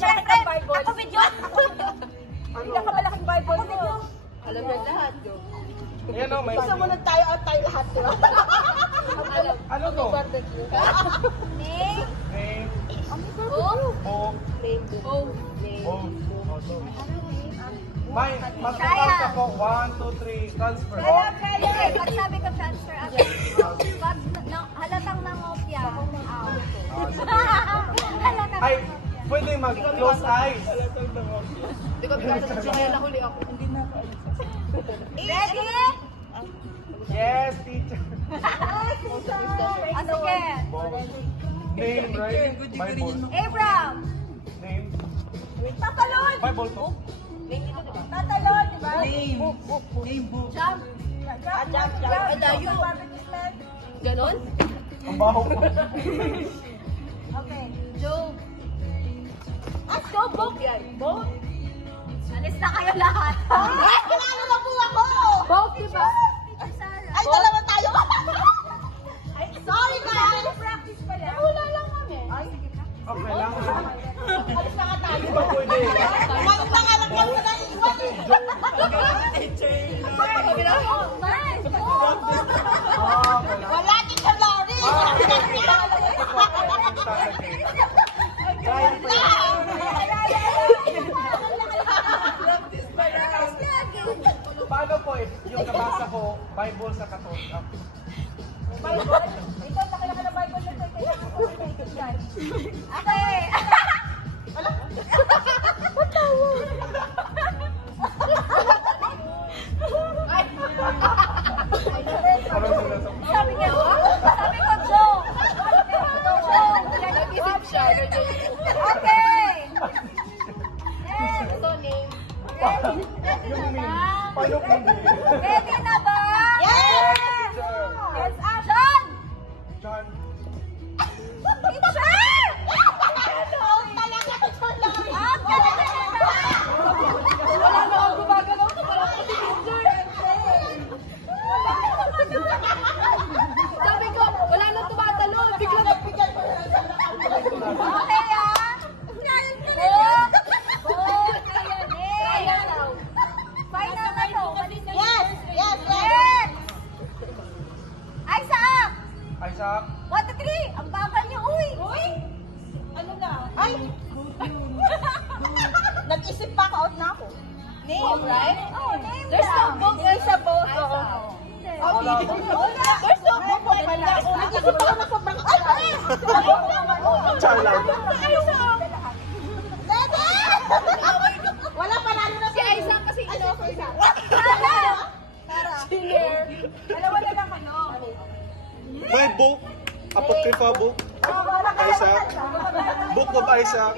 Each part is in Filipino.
Siyempre, ako video. Pinakamalaking Bible mo. Alam na lahat, yo. Ayan o, may... Gusto mo nang tayo at tayo lahat, di ba? Ano to? Name. Name. Oh. Book. Name. Oh. Book. May, magkakal ka po. 1, 2, 3, transfer. Okay, pag sabi ko transfer, pag halatang nangopya, halatang Ay, pwede mag-close eyes. Hindi ko pinasa kaya nahuli ako. Hindi na ako. Ready? Yes, teacher. Sige. Name, right? Bible. Abraham. Name. Tatalon. Bible to. Tatalon, di ba? Name. Book. Jump. Alayo. Ganon? Ang baho ko. Okay. Joe. Go, book. Book. Alis na kayo lahat. Panalo na po ako. Both, diba? Ay, dalawa tayo. Ay, sorry guys. Practice pala. Wala lang kami. Ay, sige pa. Okay lang. Alis na nga tayo. Hindi ba pwede? Umayos na nga lang kami na iwan. Wala din sa lorry. Paano po yung nabasa ko, Bible sa Katolik? Bible? Ikaw, nakilaka na Bible na ito. Kailangan ko maintindihan. Okay. Sabi niya, sabi ko, joke. Nag-isip siya. Okay. Ito, name. Ready na ba? Paano kung hindi? Ready na ba? Yes! Yes, John! John. Teacher! Talaga, Wala na akong gumagalaw sa pala ko si teacher. Sabi ko, wala nang tumatalo. Bigla na bigay ko. Okay, ah? Kaya daw. Final na to. Yes! Yes! Yes! Isaac! Isaac. 1, 2, 3! Ang bagal niyo, uy! Uy! Ano na? Ay! Nag-isip pa, out na ako. Name, right? Oh, name There's no lang. book. There's a book. Wala. There's no book. Nag-isip ako na sobrang Charlotte. Wala pa lalo na Si Isaac kasi in-offer siya. Cheer! Dalawa na lang ano? My book. Apocrypha book. Isaac. Book of Isaac.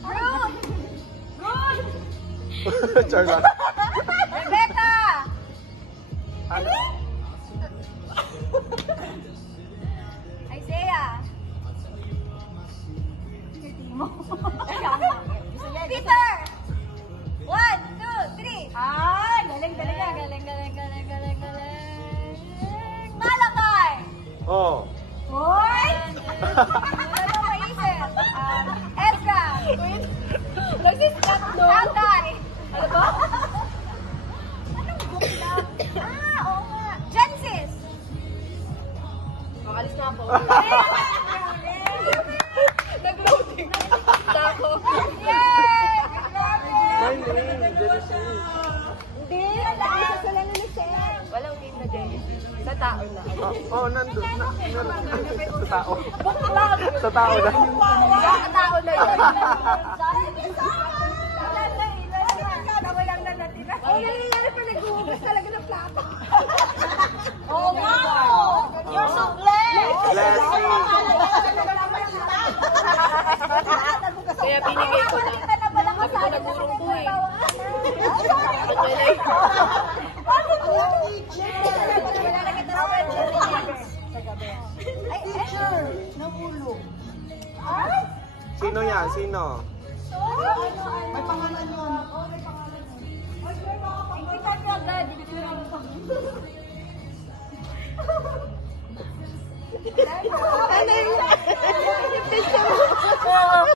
Ruth! Ruth! Charlotte. Rebecca! Isaiah! Peter! 1, 2, 3! Ay! Galing, galing, galing, galing, galing, galing, galing. Malakay! Oh. Hoy! Ano maisip? Ezra! Nagsistat no. Hagay! Ano ba? Anong book na? Oo nga. Genesis! Makalis na ako. Nag-loading. Dako. Yay! My name, Genesis. Hindi! Wala! Sila na ni Sam. Walang name na Genesis. Sa tao na. Oh, nandun na. Sa tao. Book lang! Sa tao na. Sa tao na yun. Walang na natira. Ay, nangyayari pa nag-uubos talaga ng plato. Oh, wow! You're so blessed! Blessing. Kaya binigay ko na. Kita na pala Sabi ko nagurong ko eh. Wala na kita sa teacher! Nahulog. Ay! Sino yan? Sino? May pangalan yun. Oo, may pangalan yun. Kita niyo agad. Ano yun?